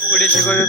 उडीशी करून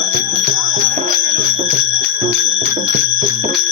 Thank you.